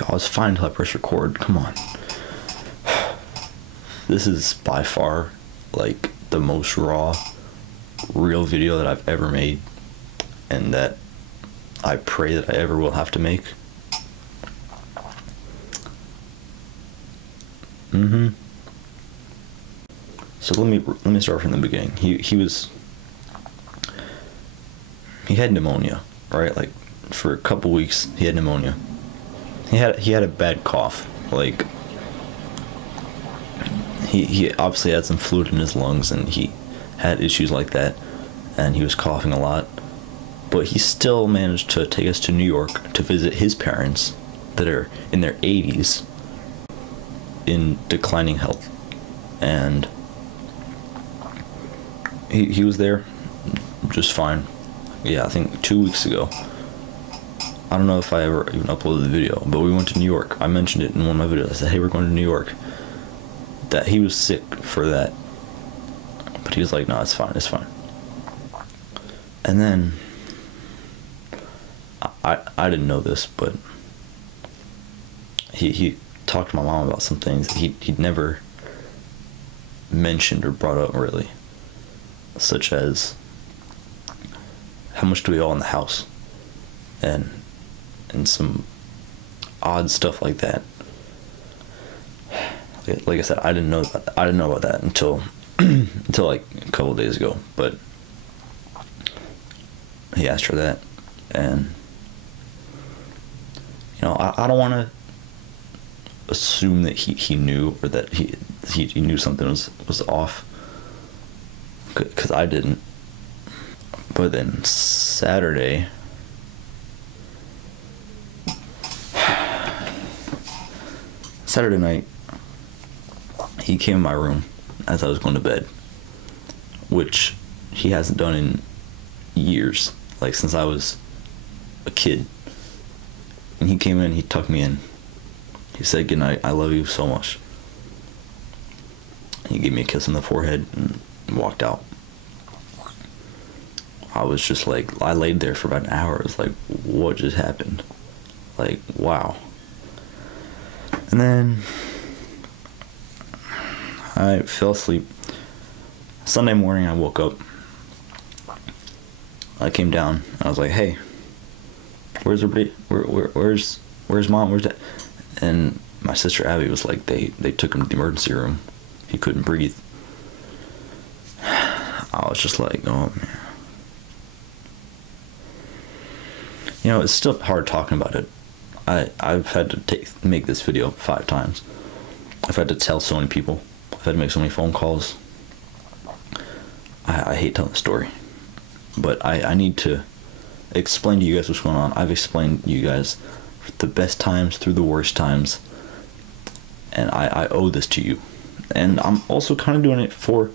Yo, I was fine until I pressed record. Come on. This is by far like the most raw, real video that I've ever made, and that I pray that I ever will have to make. So let me start from the beginning. He had pneumonia, right? Like for a couple weeks he had pneumonia. He had a bad cough. Like he obviously had some fluid in his lungs, and he had issues like that, and he was coughing a lot. But he still managed to take us to New York to visit his parents that are in their 80s in declining health. And he was there just fine. Yeah, I think 2 weeks ago. I don't know if I ever even uploaded the video, but we went to New York. I mentioned it in one of my videos. I said, hey, we're going to New York. That he was sick for that. But he was like, no, it's fine, it's fine. And then I didn't know this, but he talked to my mom about some things that he'd never mentioned or brought up really, such as how much do we owe on the house, and some odd stuff like that. Like I said, I didn't know about that until until like a couple of days ago. But he asked her that, and you know, I don't want to assume that he knew, or that he knew something was off, because I didn't. But then Saturday night, he came in my room as I was going to bed, which he hasn't done in years, like since I was a kid. And he came in, he tucked me in. He said, good night, I love you so much. He gave me a kiss on the forehead and walked out. I was just like, I laid there for about an hour. It was like, what just happened? Like, wow. And then I fell asleep. Sunday morning I woke up. I came down and I was like, hey, where's everybody? Where's mom? Where's dad? And my sister Abby was like, they took him to the emergency room. He couldn't breathe. I was just like, oh man. You know, it's still hard talking about it. I've had to make this video 5 times. I've had to tell so many people. I've had to make so many phone calls. I hate telling the story, but I need to explain to you guys what's going on. I've explained to you guys the best times through the worst times, and I owe this to you. And I'm also kind of doing it for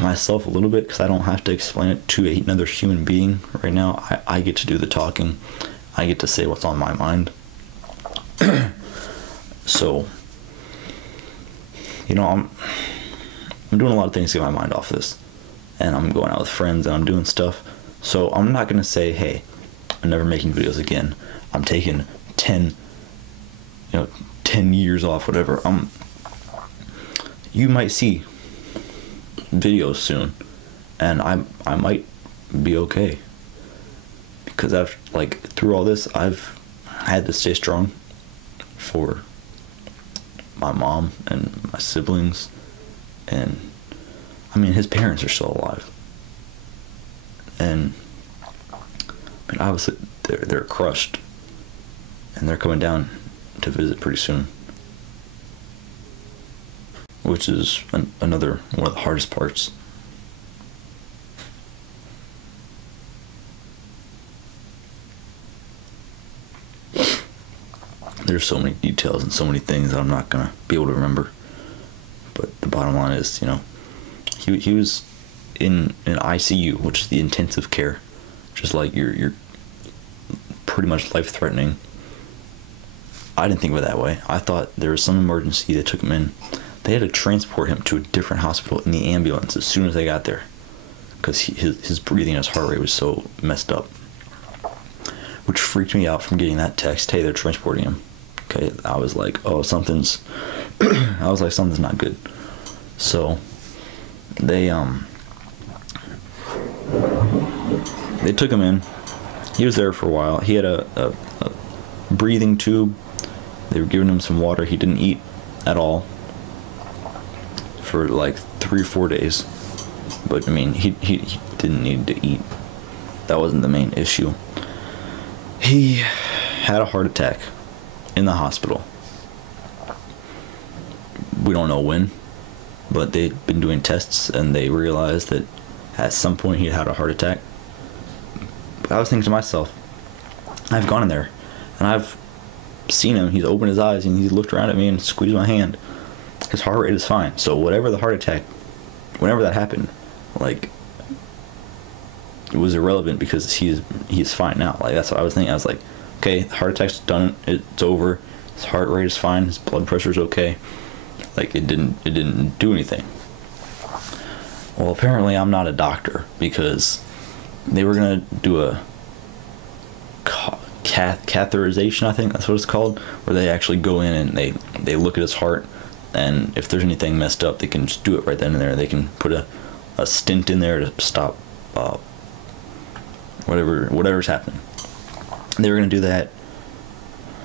myself a little bit, because I don't have to explain it to another human being right now. I get to do the talking. I get to say what's on my mind. So, you know, I'm doing a lot of things to get my mind off this, and I'm going out with friends and I'm doing stuff. So I'm not gonna say, hey, I'm never making videos again. I'm taking 10 years off, whatever. You might see videos soon, and I might be okay, because I've, like, through all this, I've had to stay strong for my mom and my siblings, and I mean, his parents are still alive, and I mean, obviously they're crushed, and they're coming down to visit pretty soon, which is another one of the hardest parts. There's so many details and so many things that I'm not gonna be able to remember, but the bottom line is, you know, he was in an ICU, which is the intensive care, just like you're pretty much life-threatening. I didn't think of it that way. I thought there was some emergency that took him in. They had to transport him to a different hospital in the ambulance as soon as they got there, because his breathing and his heart rate was so messed up, which freaked me out from getting that text, hey, they're transporting him. Okay, I was like, oh, something's something's not good. So they took him in. He was there for a while. He had a breathing tube. They were giving him some water. He didn't eat at all for like 3 or 4 days. But I mean, he didn't need to eat. That wasn't the main issue. He had a heart attack in the hospital. We don't know when, but they'd been doing tests and they realized that at some point he had a heart attack. But I was thinking to myself, I've gone in there and I've seen him. He's opened his eyes and he's looked around at me and squeezed my hand. His heart rate is fine. So whatever the heart attack, whenever that happened, like, it was irrelevant because he's fine now. Like, that's what I was thinking. I was like, okay, the heart attack's done. It's over. His heart rate is fine. His blood pressure's okay. Like, it didn't do anything. Well, apparently I'm not a doctor, because they were gonna do a catheterization, I think that's what it's called, where they actually go in and they look at his heart, and if there's anything messed up, they can just do it right then and there. They can put a stent in there to stop whatever's happening. They were gonna do that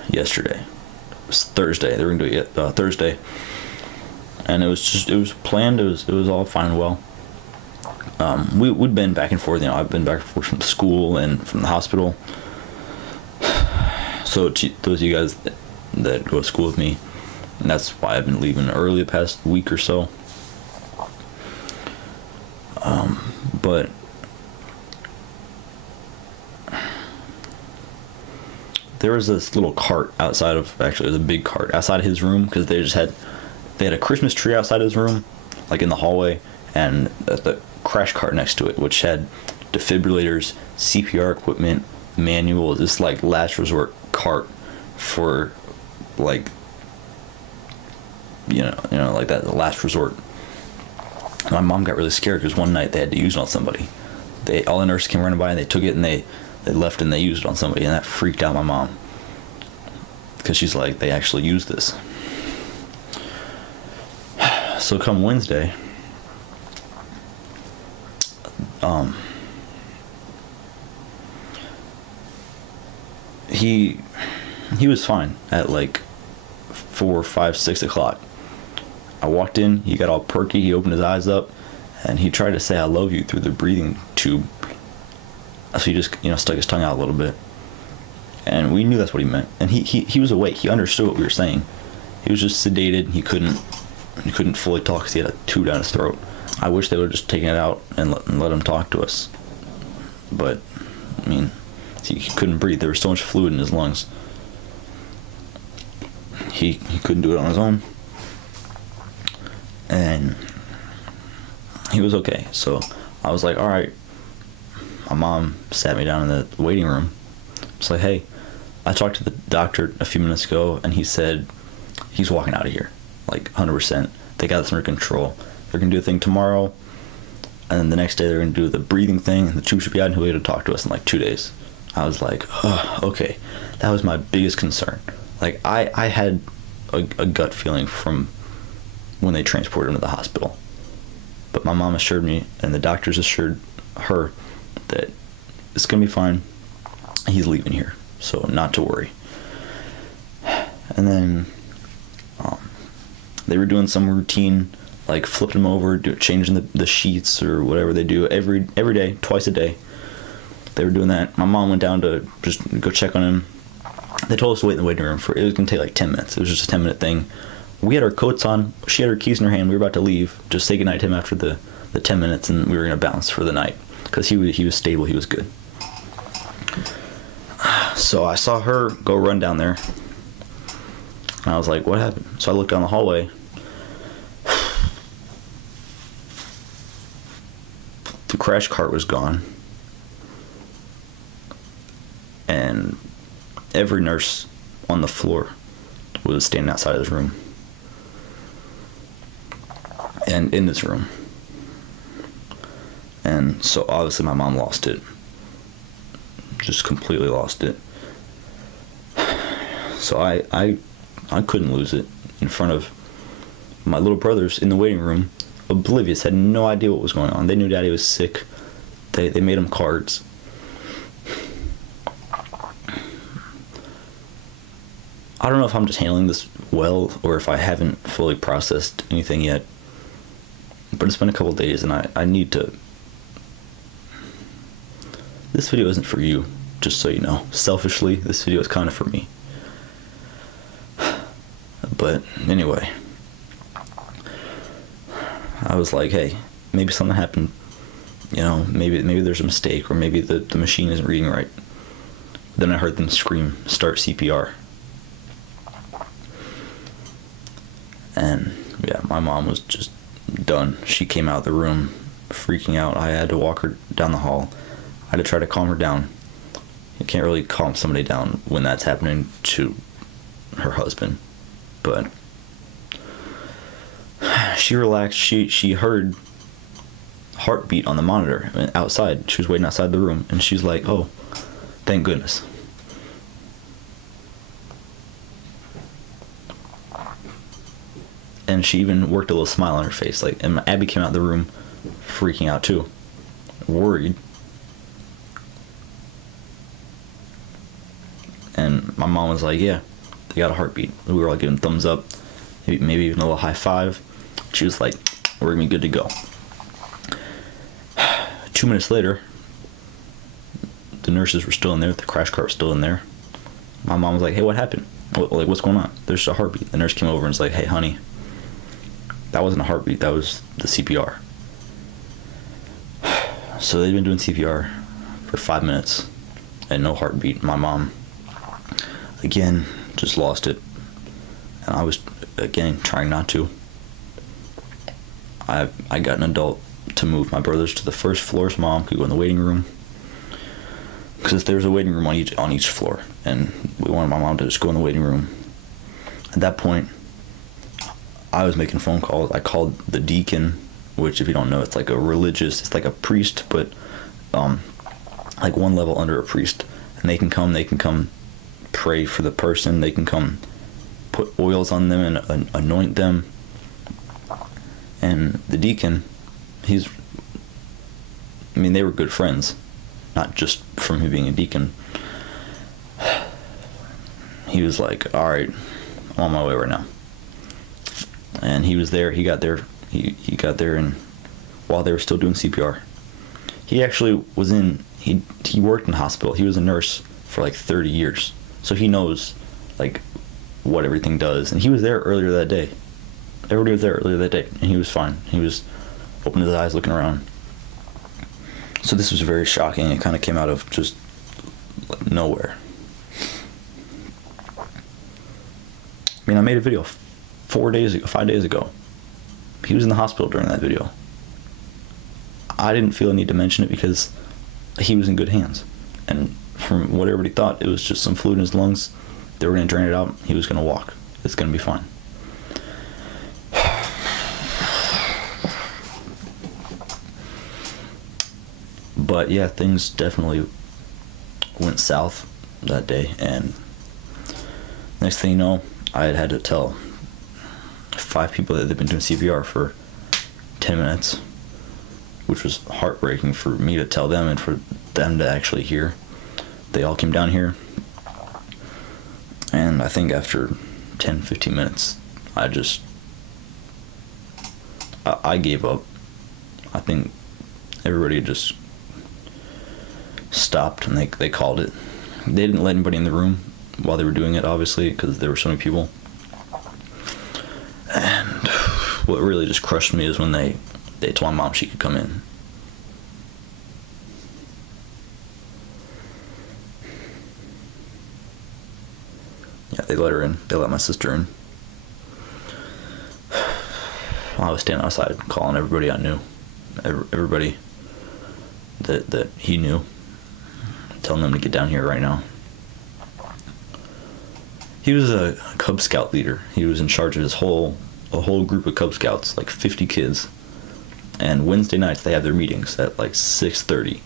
yesterday. It was Thursday. They were gonna do it Thursday, and it was planned. It was all fine and well. We'd been back and forth. You know, I've been back and forth from school and from the hospital. So to those of you guys that go to school with me, and that's why I've been leaving early the past week or so. But there was this little cart outside of, actually it was a big cart outside of his room, because they had a Christmas tree outside his room, like in the hallway, and the crash cart next to it, which had defibrillators, CPR equipment, manual, this like last resort cart for, like, you know, like that, the last resort. My mom got really scared because one night they had to use it on somebody. All the nurses came running by and they took it and they left and they used it on somebody, and that freaked out my mom, because she's like, they actually used this. So come Wednesday, he was fine at like 4, 5, 6 o'clock. I walked in, he got all perky, he opened his eyes up, and he tried to say I love you through the breathing tube. So he just, you know, stuck his tongue out a little bit, and we knew that's what he meant. And he was awake. He understood what we were saying. He was just sedated. He couldn't fully talk because he had a tube down his throat. I wish they would have just taken it out and let him talk to us. But I mean, he couldn't breathe. There was so much fluid in his lungs. He couldn't do it on his own, and he was okay. So I was like, all right. My mom sat me down in the waiting room. It's like, hey, I talked to the doctor a few minutes ago, and he said he's walking out of here, like 100%. They got this under control. They're gonna do a thing tomorrow, and then the next day they're gonna do the breathing thing, and the tube should be out, and he'll be able to talk to us in like 2 days. I was like, oh, okay. That was my biggest concern. Like, I had a gut feeling from when they transported him to the hospital, but my mom assured me, and the doctors assured her, that it's gonna be fine. He's leaving here, so not to worry. And then they were doing some routine, like flipping him over, changing the sheets or whatever they do every day, twice a day. They were doing that. My mom went down to just go check on him. They told us to wait in the waiting room it was gonna take like 10 minutes. It was just a 10-minute thing. We had our coats on. She had her keys in her hand. We were about to leave, just say goodnight to him after the 10 minutes, and we were gonna bounce for the night, because he was stable, he was good. So I saw her go run down there, and I was like, what happened? So I looked down the hallway. The crash cart was gone, and every nurse on the floor was standing outside of this room and in this room. And so obviously my mom lost it. Just completely lost it. So I I couldn't lose it in front of my little brothers in the waiting room, oblivious, had no idea what was going on. They knew Daddy was sick. They made him cards. I don't know if I'm just handling this well or if I haven't fully processed anything yet, but it's been a couple days and I need to. This video isn't for you, just so you know. Selfishly, this video is kind of for me. But anyway, I was like, hey, maybe something happened. You know, maybe there's a mistake, or maybe the machine isn't reading right. Then I heard them scream, "Start CPR." And yeah, my mom was just done. She came out of the room freaking out. I had to walk her down the hall. I had to try to calm her down. You can't really calm somebody down when that's happening to her husband. But she relaxed. She heard heartbeat on the monitor outside. She was waiting outside the room, and she's like, "Oh, thank goodness." And she even worked a little smile on her face. Like, and Abby came out of the room freaking out too, worried. And my mom was like, "Yeah, they got a heartbeat." We were all giving thumbs up, maybe even a little high five. She was like, "We're gonna be good to go." 2 minutes later, the nurses were still in there. The crash cart was still in there. My mom was like, "Hey, what happened? What's going on?" "There's a heartbeat." The nurse came over and was like, "Hey, honey, that wasn't a heartbeat. That was the CPR." So they've been doing CPR for 5 minutes and no heartbeat. My mom, again, just lost it. And I was, again, trying not to. I got an adult to move my brothers to the first floor so Mom could go in the waiting room. Because there's a waiting room on each floor. And we wanted my mom to just go in the waiting room. At that point, I was making phone calls. I called the deacon, which, if you don't know, it's like it's like a priest, but like one level under a priest. And they can come pray for the person. They can come put oils on them and anoint them. And the deacon, they were good friends, not just from him being a deacon. He was like, "All right, I'm on my way right now." And he was there. He got there. He got there, and while they were still doing CPR, he actually was he worked in the hospital. He was a nurse for like 30 years, so he knows like what everything does. And he was there earlier that day. Everybody was there earlier that day, and he was fine. He was opening his eyes, looking around. So this was very shocking. It kind of came out of just like nowhere. I made a video 5 days ago. He was in the hospital during that video. I didn't feel a need to mention it because he was in good hands. And from what everybody thought, it was just some fluid in his lungs. They were going to drain it out. He was going to walk. It's going to be fine. But yeah, things definitely went south that day, and next thing you know, I had to tell 5 people that they've been doing CPR for 10 minutes, which was heartbreaking for me to tell them and for them to actually hear. They all came down here, and I think after 10-15 minutes, I gave up. I think everybody just stopped, and they called it. They didn't let anybody in the room while they were doing it, obviously, because there were so many people. And what really just crushed me is when they told my mom she could come in. Yeah, they let her in. They let my sister in. I was standing outside calling everybody I knew. Everybody that he knew. Telling them to get down here right now. He was a Cub Scout leader. He was in charge of a whole group of Cub Scouts, like 50 kids. And Wednesday nights they have their meetings at like 6:30.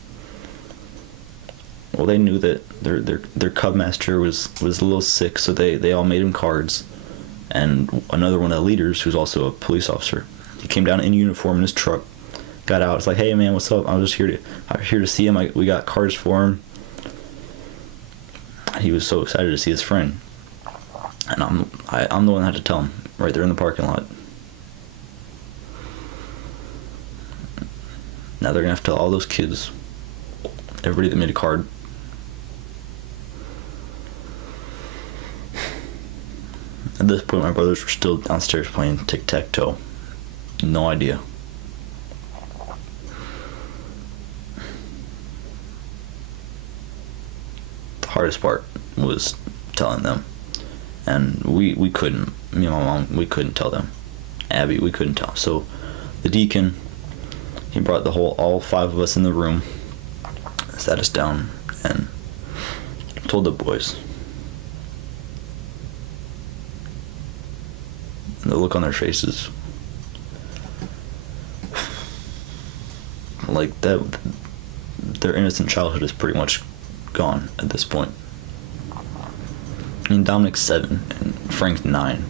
Well, they knew that their Cub master was a little sick, so they all made him cards And another one of the leaders, who's also a police officer, he came down in uniform in his truck, got out. It's like, hey man, what's up? I'm just here to see him. We got cars for him. He was so excited to see his friend, and I'm the one that had to tell him right there in the parking lot. Now they're gonna have to tell all those kids, everybody that made a card. At this point, my brothers were still downstairs playing tic-tac-toe. No idea. The hardest part was telling them. And we couldn't, me and my mom, we couldn't tell them. Abby, we couldn't tell. So the deacon, he brought all 5 of us in the room, sat us down, and told the boys. And the look on their faces, like that, their innocent childhood is pretty much gone at this point. I mean, Dominic's 7 and Frank's 9.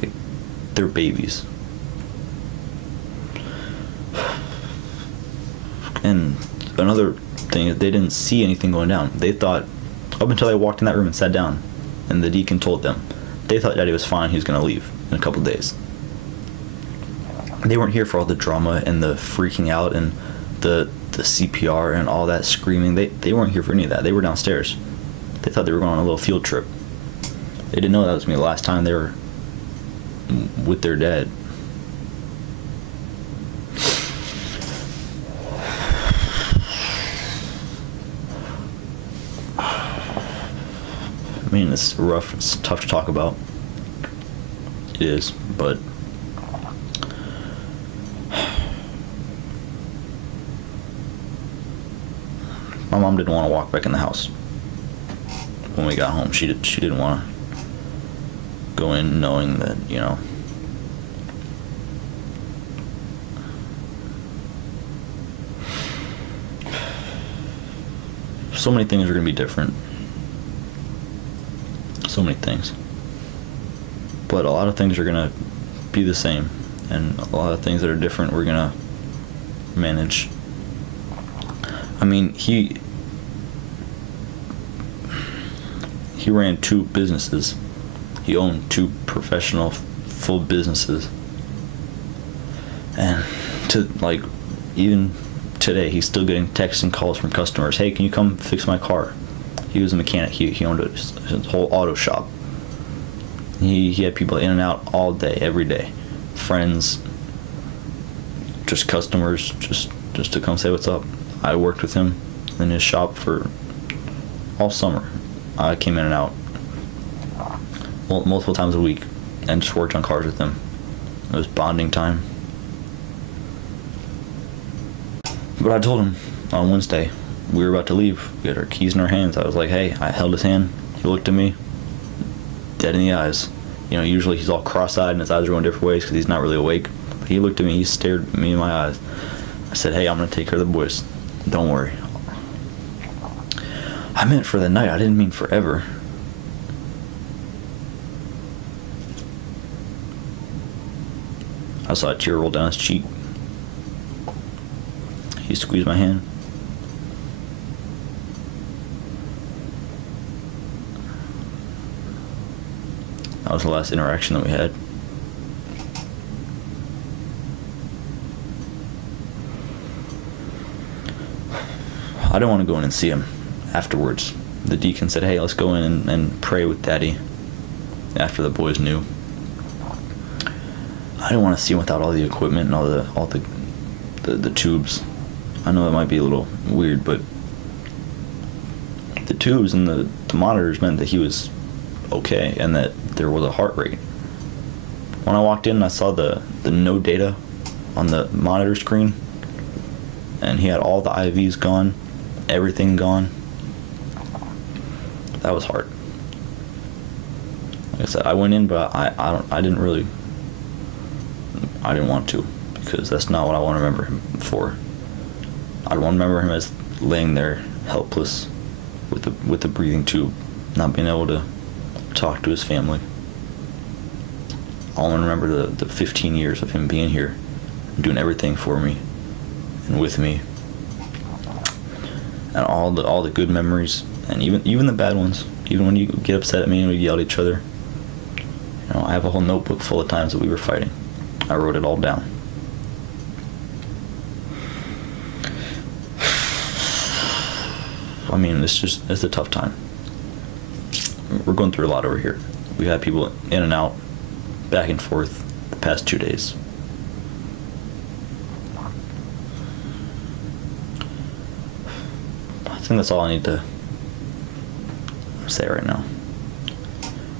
Like, they're babies. And another thing is, they didn't see anything going down. They thought, up until they walked in that room and sat down, and the deacon told them, they thought Daddy was fine, he was going to leave in a couple days. They weren't here for all the drama and the freaking out and the CPR and all that screaming. They weren't here for any of that. They were downstairs. They thought they were going on a little field trip. They didn't know that was going to be the last time they were with their dad. I mean, it's rough, it's tough to talk about. It is, but my mom didn't want to walk back in the house when we got home. She didn't want to go in knowing that, you know, so many things are going to be different. So many things. But a lot of things are going to be the same. And a lot of things that are different we're going to manage. I mean, he ran 2 businesses. He owned 2 professional full businesses. And even today, he's still getting texts and calls from customers. Hey, can you come fix my car? He was a mechanic. He owned his whole auto shop. He had people in and out all day, every day. Friends, just customers, just to come say what's up. I worked with him in his shop for all summer. I came in and out multiple times a week and just worked on cars with him. It was bonding time. But I told him on Wednesday, we were about to leave. We had our keys in our hands. I was like, hey, I held his hand. He looked at me, dead in the eyes. You know, usually he's all cross-eyed and his eyes are going different ways because he's not really awake. But he looked at me, he stared me in my eyes. I said, hey, I'm going to take care of the boys. Don't worry. I meant for the night. I didn't mean forever. I saw a tear roll down his cheek. He squeezed my hand. That was the last interaction that we had. I didn't want to go in and see him afterwards. The deacon said, hey, let's go in and pray with Daddy after the boys knew. I didn't want to see him without all the equipment and all the tubes. I know that might be a little weird, but the tubes and the monitors meant that he was okay and that there was a heart rate. When I walked in, I saw the no data on the monitor screen, and he had all the IVs gone, everything gone. That was hard. Like I said, I went in, but I didn't want to, because that's not what I want to remember him for. I want to remember him as laying there helpless with the breathing tube, not being able to talk to his family. I'll remember the 15 years of him being here, doing everything for me and with me, and all the good memories, and even the bad ones. Even when you get upset at me and we yell at each other. You know, I have a whole notebook full of times that we were fighting. I wrote it all down. I mean, it's a tough time. We're going through a lot over here. We've had people in and out, back and forth, the past 2 days. I think that's all I need to say right now.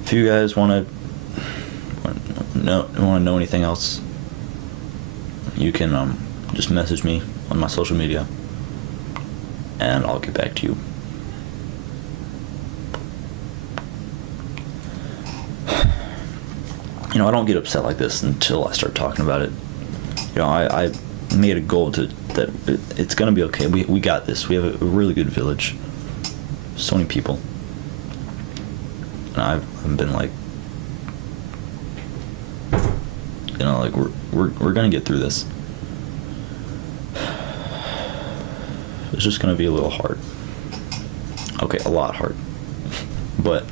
If you guys want to know anything else, you can just message me on my social media, and I'll get back to you. You know, I don't get upset like this until I start talking about it. You know, I made a goal that it's gonna be okay. We got this. We have a really good village. So many people. And I've been like, you know, like we're gonna get through this. It's just gonna be a little hard. Okay, a lot hard. But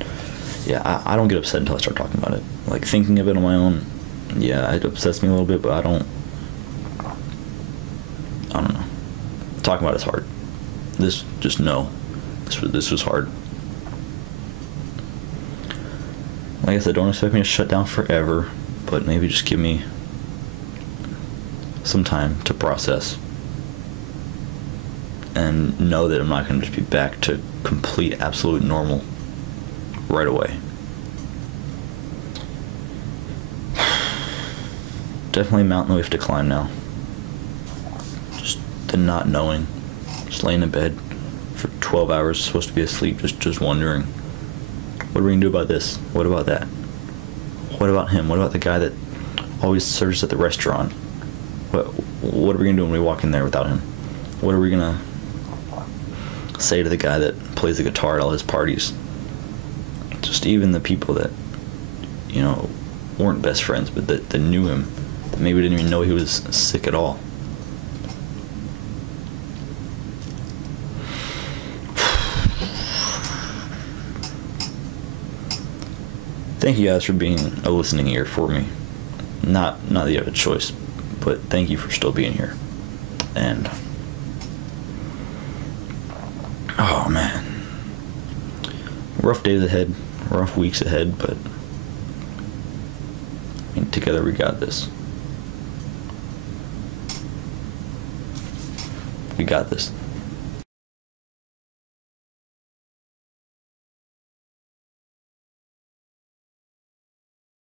yeah, I don't get upset until I start talking about it. Like, thinking of it on my own, yeah, it upsets me a little bit, but I don't know. Talking about it's hard. This was hard. Like I said, don't expect me to shut down forever, but maybe just give me some time to process and know that I'm not going to just be back to complete, absolute normal right away. Definitely a mountain we have to climb now. Just the not knowing. Just laying in bed for 12 hours, supposed to be asleep, just wondering, what are we gonna do about this? What about that? What about him? What about the guy that always serves at the restaurant? What are we gonna do when we walk in there without him? What are we gonna say to the guy that plays the guitar at all his parties? Just even the people that, you know, weren't best friends, but that knew him, that maybe didn't even know he was sick at all. Thank you guys for being a listening ear for me. Not that you have a choice, but thank you for still being here. And oh man, rough days ahead, rough weeks ahead, but I mean, together we got this. We got this.